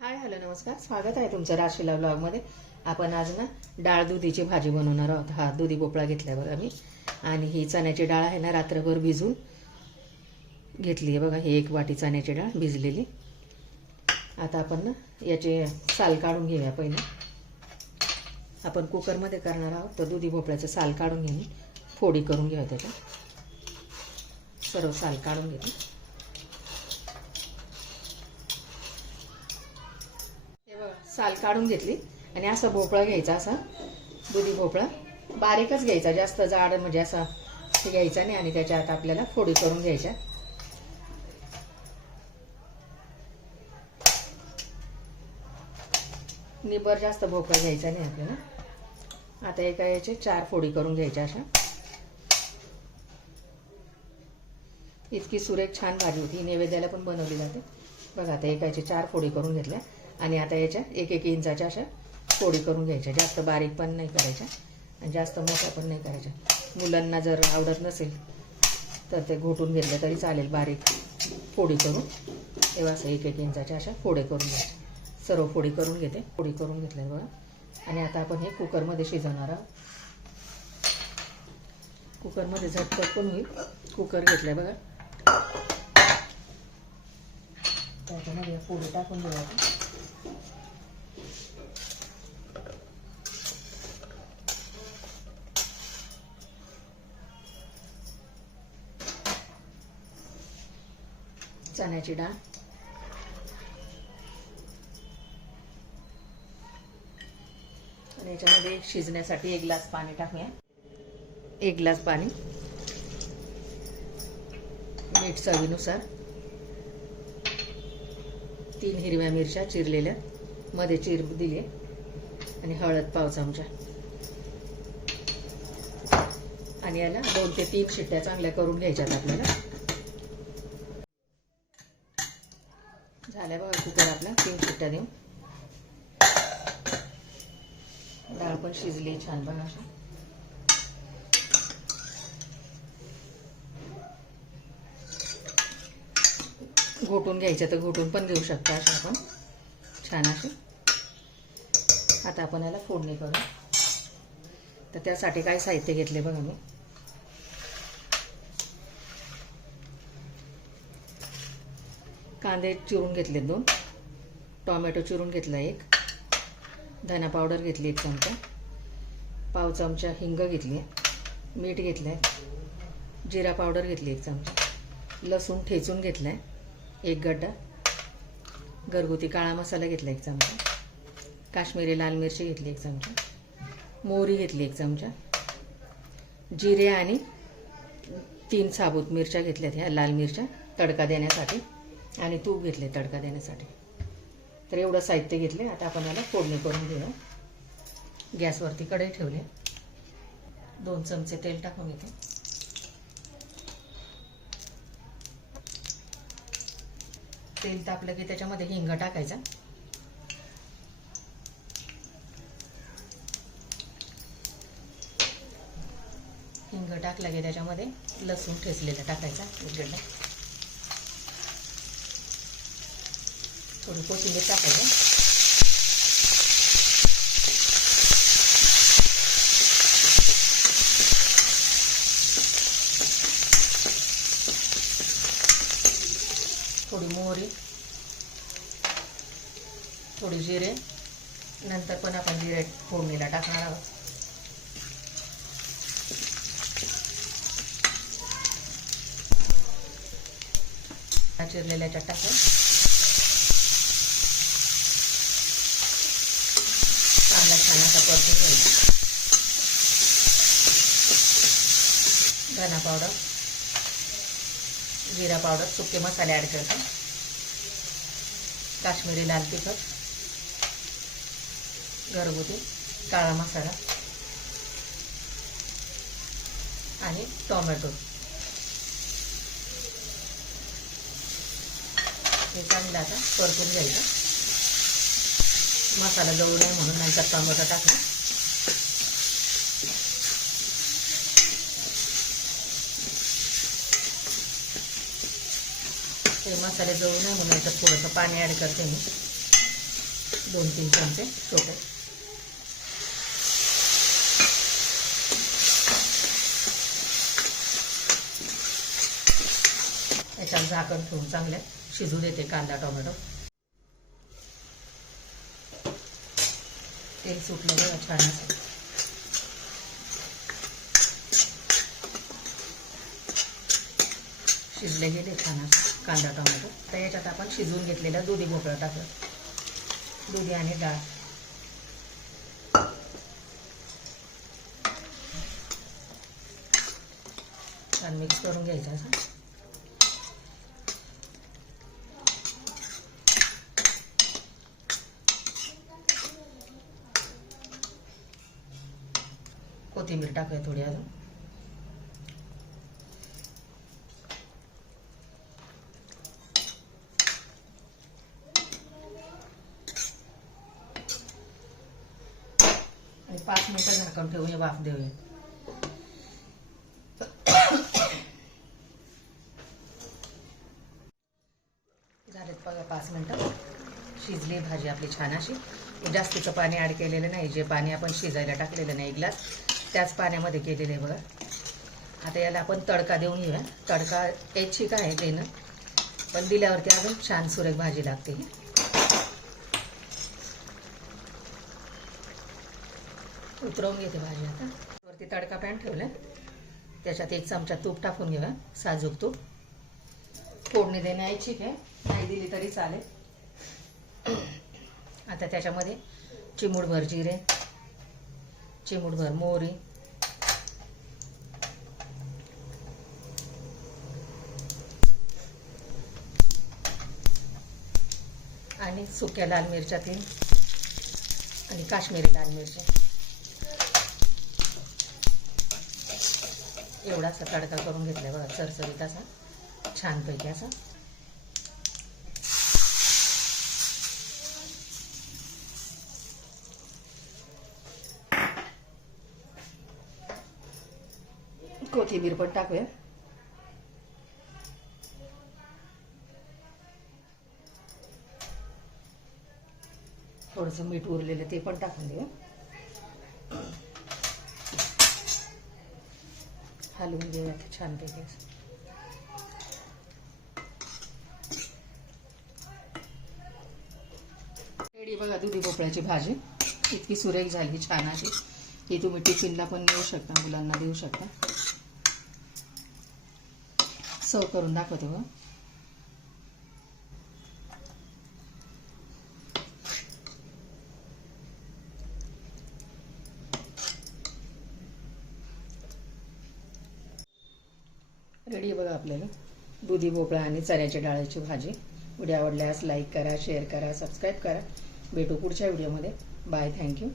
Hi hello नमस्कार, स्वागत आहे तुमचं राशीला ब्लॉगमध्ये. आपण आज ना डाळ दुधीची भाजी बनवणार आहोत. हा दुधी भोपळा घेतलाय बघा मी, आणि ही चण्याची डाळ आहे ना रात्रभर भिजून घेतली आहे बघा. ही 1 वाटी चण्याची डाळ भिजलेली. आता आपण ना याचे साल काढून घेऊया. पहिले आपण कुकरमध्ये करणार आहोत, तर दुधी भोपळ्याचं साल काढून घेऊन फोडी करून घेऊया. त्याच्या सर्व साल काढून घेते. साल काढून घेतली आणि असा भोपळा घ्यायचा, असा दुधी भोपळा बारीकच घ्यायचा, जास्त जाड म्हणजे असा घ्यायचा नाही. आणि त्याच्यात आपल्याला फोडी करून घ्यायच्या. निबर जास्त भोपळा घ्यायचा नाही आपल्याला. आता एका याचे 4 फोडी करून घ्यायच्या अशा. इतकी सुरेख छान भाजी होती, नैवेद्याला पण बनवली जाते बघा. आता एकाचे 4 फोडी करून घेतल्या आणि आता याच्या 1-1 इंचाच्या अशा फोडी करून घ्यायच्या. जास्त बारीक पण नाही करायच्या आणि जास्त मोठ्या पण नाही करायच्या. मुलांना जर आवडत नसेल तर ते घोटून घेतलं तरी चालेल, बारीक फोडी करून. तेव्हा असं 1-1 इंचाच्या अशा फोडी करून घ्यायच्या. सर्व फोडी करून घेते. फोडी करून घेतल्या बघा. आणि आता आपण हे कुकरमध्ये शिजवणार आहोत. कुकरमध्ये झटपट पण होईल. कुकर घेतलाय बघा. त्याच्यामध्ये फोडी टाकून घेऊया आपण. चण्याची डाळ, आणि याच्यामध्ये शिजण्यासाठी 1 ग्लास पाणी टाकूया. 1 ग्लास पाणी, मीठ चवीनुसार, 3 हिरव्या मिरच्या चिरलेल्या मध्ये चिर दिली, आणि हळद पाव चमचा. आणि याला 2 ते 3 शिट्ट्या चांगल्या करून घ्यायच्यात आपल्याला. झाल्या बघा कुकर आपला. 3 शिट्ट्या देऊन डाळ पण शिजली छान बघा. अशा घोटून घ्यायचं तर घोटून पण घेऊ शकता अशा आपण छान अशी. आता आपण याला फोडणी करू. तर त्यासाठी काय साहित्य घेतले बघा मी. कांदे चिरून घेतले 2, टोमॅटो चिरून घेतला 1, धना पावडर घेतली 1 चमचा, पाव चमचा हिंग घेतली, मीठ घेतलं आहे, जिरा पावडर घेतली 1 चमचा, लसूण ठेचून घेतला आहे 1 गड्डा, घरगुती काळा मसाला घेतला 1 चमचा, काश्मीरी लाल मिरची घेतली 1 चमचा, मोहरी घेतली 1 चमचा, जिरे आणि 3 साबूत मिरच्या घेतल्यात ह्या लाल मिरच्या तडका देण्यासाठी, आणि तूप घेतले तडका देण्यासाठी. तर एवढं साहित्य घेतले. आता आपण याला फोडणी करून घेऊया. गॅसवरती कढई ठेवली, 2 चमचे तेल टाकून घेते. तेल तापलं की त्याच्यामध्ये हिंग टाकायचा. हिंग टाकला की त्याच्यामध्ये लसूण ठेचलेला टाकायचा 1 गड्डा, थोडी कोथिंबीर टाकायचं, थोडी मोहरी, थोडी जिरे. नंतर पण आपण जिरे फोडणीला टाकणार आहोत. चिरलेल्या टाकून कांदा छान असा परतून घ्यायचा. धना पावडर, जिरा पावडर, सुके मसाले ॲड करतो, काश्मीरी लाल तिखट, घरगुती काळा मसाला आणि टोमॅटो. हे चांगलं आता परतून घ्यायचं. मसाला जळू नये म्हणून नंतर टोमॅटो टाकला. हे मसाले जळू नये म्हणून याच्यात थोडंसं पाणी ॲड करते मी. 2-3 चमचे छोटे. याच्यात झाकण ठेवून चांगले शिजू देते कांदा टोमॅटो. तेल सुटलं बघा छान असं. शिजले गेले छान असं कांदा टोमॅटो. तर याच्यात आपण शिजवून घेतलेला दुधी भोपळा टाकलं. दुधी आणि डाळ छान मिक्स करून घ्यायचं असं. कोथिंबीर टाकूया थोडी अजून. आणि 5 मिनिटं झाकण ठेवून वाफ देऊया. झालेत बघा 5 मिनिटं. शिजली भाजी आपली छान अशी. जास्तीचं पाणी ॲड केलेलं नाही. जे पाणी आपण शिजायला टाकलेलं नाही ग्लास त्याच पाण्यामध्ये केलेलं आहे बघा. आता याला आपण तडका देऊन घेऊया. तडका ऐच्छिक आहे देणं, पण दिल्यावरती अजून छान सुरेख भाजी लागते. उतरवून घेते भाजी. आता वरती तडका पॅन ठेवलं. त्याच्यात 1 चमचा तूप टाकून घेऊया, साजूक तूप. फोडणी देणे ऐच्छिक आहे, नाही दिली तरी चालेल. आता त्याच्यामध्ये चिमूटभर जिरे, चिमूटभर मोहरी, आणि सुक्या लाल मिरच्या 3 आणि काश्मीरी लाल मिरच्या. एवढासा तडका करून घेतला बघा चरचरीत असा छानपैकी असा. कोथिंबीर पण टाकूया. थोडंसं मीठ उरलेलं ते पण टाकून देऊ. हलवून घेऊया छानपैकी. रेडी बघा दुधी भोपळ्याची भाजी. इतकी सुरेख झाली छान अशी. ही तुम्ही टिफिनला पण नेऊ शकता, मुलांना देऊ शकता. सर्व करून दाखवते बघा. रेडी बघा आपल्याला दुधी भोपळा आणि चण्याच्या डाळीची भाजी. व्हिडिओ आवडल्यास लाईक करा, शेअर करा, सबस्क्राईब करा. भेटू पुढच्या व्हिडिओमध्ये. बाय. थँक्यू.